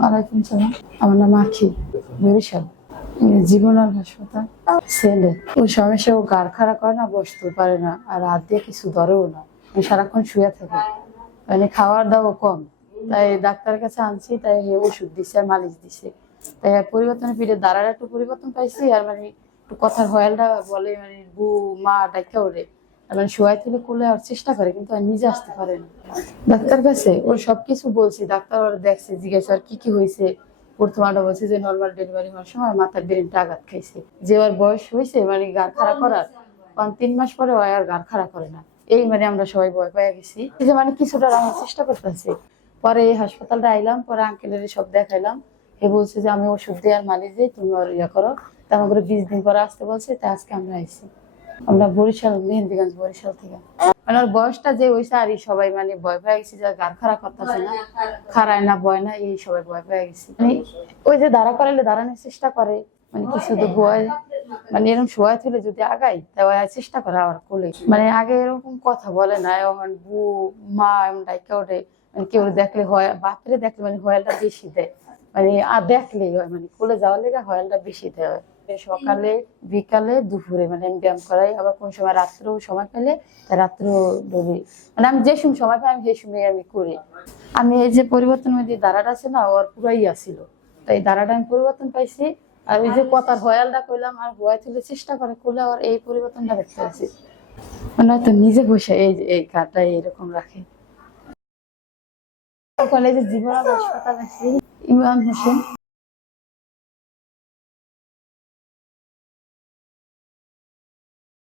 ওয়ালাইকুম সালাম। আমার নাম আখি বরিশাল। জীবনার হাসপাতাল। ছেলে ওই সমস্যা ও গাড় খাড়া করে না, বসতে পারে না, আর হাত দিয়ে কিছু ধরেও না। সারাক্ষণ শুয়ে থাকে। মানে খাওয়ার দাওয়া কম। তাই ডাক্তারের কাছে আনছি, তাই ওষুধ দিছে আর মালিশ দিছে। তাই পরিবর্তনের পিঠে দাঁড়ার একটু পরিবর্তন পাইছি, আর মানে একটু কথার হয়ালটা বলে মানে বু মা ডাক্তার ওরে। শোয়াই তুলে করলে আর চেষ্টা করে কিন্তু আর নিজে আসতে পারে না। ডাক্তার কাছে ও সবকিছু বলছি ডাক্তার ওরা দেখছে জিজ্ঞাসা আর কি কি হয়েছে। বলছে যে নর্মাল ডেলিভারি হওয়ার সময় মাথার ব্রেনটা আঘাত খাইছে। যে ওর বয়স হয়েছে মানে খাড়া করার তিন মাস পরে ও আর গাড় খাড়া করে না। এই মানে আমরা সবাই ভয় পেয়ে গেছি। যে মানে কিছুটা রাখার চেষ্টা করতেছি। পরে এই হাসপাতালটা আইলাম পরে আঙ্কেলের সব দেখাইলাম। এ বলছে যে আমি ওষুধ দিয়ে মালিক দিই তুমি ওর ইয়ে করো। তা আমাকে বিশ দিন পরে আসতে বলছে তাই আজকে আমরা আইছি। আমরা বরিশাল, মেহেন্দিগঞ্জ, বরিশাল থেকে। মানে ওর বয়সটা যে হয়েছে আর এই সবাই মানে ভয় পেয়ে গেছি যে গার খাড়া করতেছে না খাড়ায় না বয় না, এই সবাই ভয় পেয়ে গেছি। মানে ওই যে দাঁড়া করাইলে দাঁড়ানোর চেষ্টা করে মানে কিছু তো ভয় মানে এরকম শোয়া তুলে যদি আগাই তাই চেষ্টা করে আবার কোলে। মানে আগে এরকম কথা বলে না এখন বু, মা এমন ডাইকা ওঠে মানে কেউ দেখলে হয়, বাপরে দেখলে মানে হয়ালটা বেশি দেয়। মানে আর দেখলেই হয় মানে কোলে যাওয়ার লেগে হয়ালটা বেশি দেয়। সকালে বিকালে দুপুরে মানে আমি ব্যায়াম করাই। আবার কোন সময় রাত্রেও সময় পেলে রাত্রেও ডলি মানে আমি যে সময় সময় পাই আমি সেই সময় আমি করি। আমি এই যে পরিবর্তন মধ্যে দাঁড়াটা আছে না ওর পুরাই আসছিল তাই দাঁড়াটা আমি পরিবর্তন পাইছি। আর ওই যে কথার হয়ালটা কইলাম আর হয়া তুলে চেষ্টা করে করলে আর এই পরিবর্তনটা দেখতে পাচ্ছি। মানে হয়তো নিজে বসে এই যে এই কাটা এরকম রাখে। কলেজে জীবন হাসপাতাল আছে ইমরান হোসেন।